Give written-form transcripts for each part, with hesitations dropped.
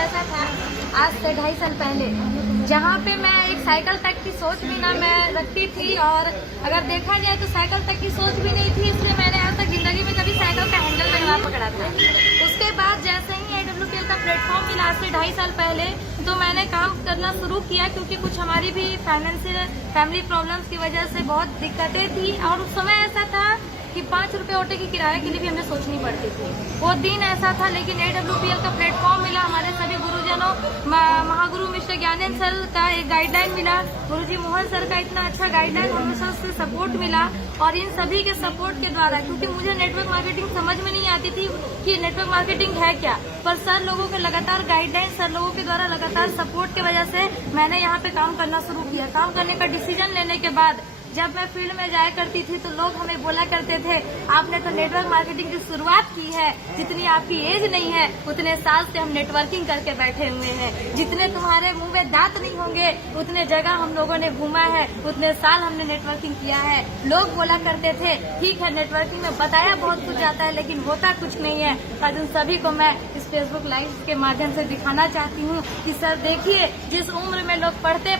ऐसा था आज से 2.5 साल पहले, जहाँ पे मैं एक साइकिल तक की सोच भी ना मैं रखती थी, और अगर देखा जाए तो साइकिल तक की सोच भी नहीं थी, इसलिए मैंने आज तक जिंदगी में कभी साइकिल का हैंडल तक ना पकड़ा था। उसके बाद जैसे ही AWPL का प्लेटफॉर्म मिला आज से 2.5 साल पहले, तो मैंने काम करना शुरू किया, क्योंकि कुछ हमारी भी फैमिली प्रॉब्लम्स की वजह से बहुत दिक्कतें थी, और उस समय ऐसा था कि 5 रुपए ऑटो की किराए के लिए भी हमें सोचनी पड़ती थी। वो दिन ऐसा था, लेकिन AWPL का प्लेटफॉर्म मिला, हमारे सभी गुरुजनों, महागुरु मिस्टर ज्ञानेंद्र सर का एक गाइडलाइन मिला, गुरुजी मोहन सर का इतना अच्छा गाइडलाइन, हमें सर से सपोर्ट मिला, और इन सभी के सपोर्ट के द्वारा, क्योंकि मुझे नेटवर्क मार्केटिंग समझ में नहीं आती थी कि नेटवर्क मार्केटिंग है क्या, पर सर लोगों के लगातार गाइडलाइन, सर लोगों के द्वारा लगातार सपोर्ट की वजह से मैंने यहाँ पे काम करना शुरू किया। काम करने का डिसीजन लेने के बाद जब मैं फील्ड में जाया करती थी, तो लोग हमें बोला करते थे, आपने तो नेटवर्क मार्केटिंग की शुरुआत की है, जितनी आपकी एज नहीं है उतने साल से हम नेटवर्किंग करके बैठे हुए हैं, जितने तुम्हारे मुंह में दांत नहीं होंगे उतने जगह हम लोगों ने घूमा है, उतने साल हमने नेटवर्किंग किया है। लोग बोला करते थे, ठीक है नेटवर्किंग में बताया बहुत कुछ जाता है, लेकिन होता कुछ नहीं है। आज उन सभी को मैं इस फेसबुक लाइव के माध्यम से दिखाना चाहती हूँ कि सर देखिए, जिस उम्र में लोग पढ़ते,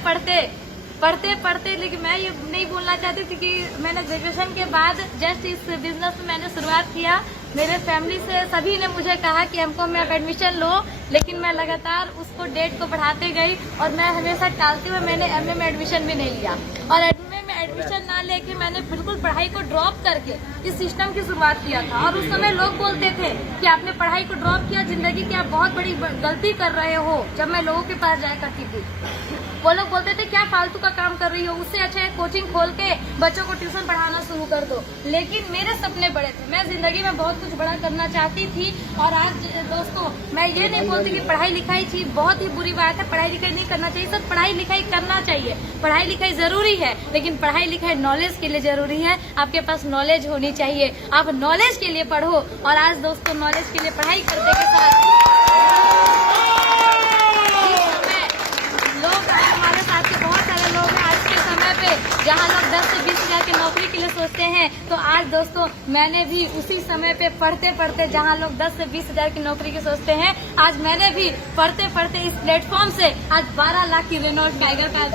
लेकिन मैं ये नहीं बोलना चाहती, क्योंकि मैंने ग्रेजुएशन के बाद जस्ट इस बिजनेस में मैंने शुरुआत किया। मेरे फैमिली से सभी ने मुझे कहा कि हमको में आप एडमिशन लो, लेकिन मैं लगातार उसको डेट को बढ़ाते गई, और मैं हमेशा टालते हुए मैंने MA में एडमिशन भी नहीं लिया, और MA में एडमिशन ना लेके मैंने बिल्कुल पढ़ाई को ड्रॉप करके इस सिस्टम की शुरुआत किया था। और उस समय लोग बोलते थे कि आपने पढ़ाई को ड्रॉप किया, जिंदगी की आप बहुत बड़ी गलती कर रहे हो। जब मैं लोगों के पास जाया करती थी, वो लोग बोलते थे क्या फालतू का काम कर रही हो, उससे अच्छा है कोचिंग खोल के बच्चों को ट्यूशन पढ़ाना शुरू कर दो। लेकिन मेरे सपने बड़े थे, मैं जिंदगी में बहुत कुछ बड़ा करना चाहती थी। और आज दोस्तों, मैं ये नहीं बोलती कि पढ़ाई लिखाई चीज बहुत ही बुरी बात है, पढ़ाई लिखाई नहीं करना चाहिए। सब पढ़ाई लिखाई करना चाहिए, पढ़ाई लिखाई जरूरी है, लेकिन पढ़ाई लिखाई नॉलेज के लिए जरूरी है। आपके पास नॉलेज होनी चाहिए, आप नॉलेज के लिए पढ़ो। और आज दोस्तों, नॉलेज के लिए पढ़ाई करने के साथ हमारे साथ के बहुत सारे लोग हैं आज के समय पे, जहाँ लोग 10 से 20 हजार की नौकरी के लिए सोचते हैं, तो आज दोस्तों मैंने भी उसी समय पे पढ़ते जहाँ लोग 10 से 20 हजार की नौकरी की सोचते हैं, आज मैंने भी पढ़ते इस प्लेटफॉर्म से आज 12 लाख की रेनॉल्ट टाइगर का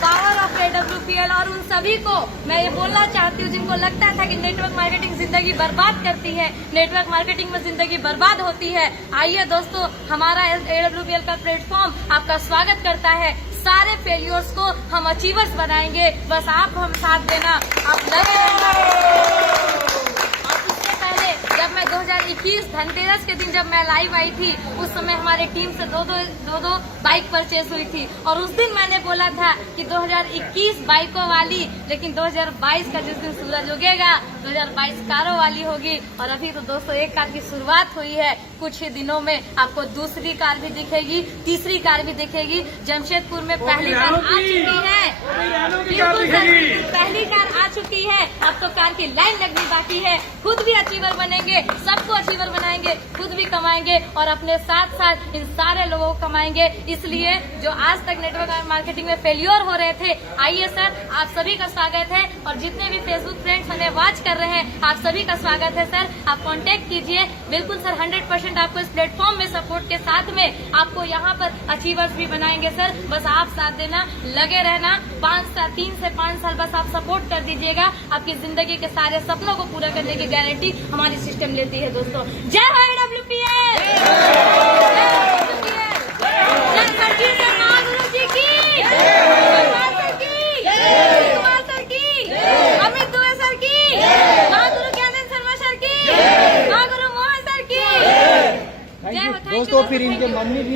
पावर ऑफ AWPL। और उन सभी को मैं ये बोलना चाहती हूँ, जिनको लगता था कि नेटवर्क मार्केटिंग जिंदगी बर्बाद करती है, नेटवर्क मार्केटिंग में जिंदगी बर्बाद होती है, आइए दोस्तों, हमारा AWPL का प्लेटफॉर्म आपका स्वागत करता है। सारे फेलियर्स को हम अचीवर्स बनाएंगे, बस आप हम साथ देना, आप लगे रहना। जब मैं 2021 धनतेरस के दिन जब मैं लाइव आई थी, उस समय हमारे टीम से दो बाइक परचेस हुई थी, और उस दिन मैंने बोला था कि 2021 बाइकों वाली, लेकिन 2022 का जिस दिन सूरज उगेगा 2022 कारों वाली होगी। और अभी तो दोस्तों एक कार की शुरुआत हुई है, कुछ ही दिनों में आपको दूसरी कार भी दिखेगी, तीसरी कार भी दिखेगी। जमशेदपुर में पहली कार आ चुकी है, बिल्कुल पहली कार आ चुकी है, अब तो कार की लाइन लगनी बाकी है। खुद भी अचीवर बनेंगे, सबको अचीवर बनाएंगे, खुद भी कमाएंगे, और अपने साथ साथ इन सारे लोगों को कमाएंगे। इसलिए जो आज तक नेटवर्क मार्केटिंग में फेल्योर हो रहे थे, आइए सर, आप सभी का स्वागत है। और जितने भी फेसबुक फ्रेंड्स हमें वॉच कर रहे हैं, आप सभी का स्वागत है सर। आप कांटेक्ट कीजिए, बिल्कुल सर 100% आपको इस प्लेटफॉर्म में सपोर्ट के साथ में आपको यहाँ पर अचीवर्स भी बनाएंगे सर। बस आप साथ देना, लगे रहना, 3 से 5 साल बस आप सपोर्ट कर दीजिएगा, आपकी जिंदगी के सारे सपनों को पूरा करने की गारंटी हमारी सिस्टम लेती है दोस्तों। जय हो AWPL, महागुरु जी की, कुमार सर की, अमित दुबे सर की, महागुरु ज्ञानेंद्र शर्मा सर की, महागुरु मोहन सर की। जय हो। दोस्तों, फिर इनके मम्मी भी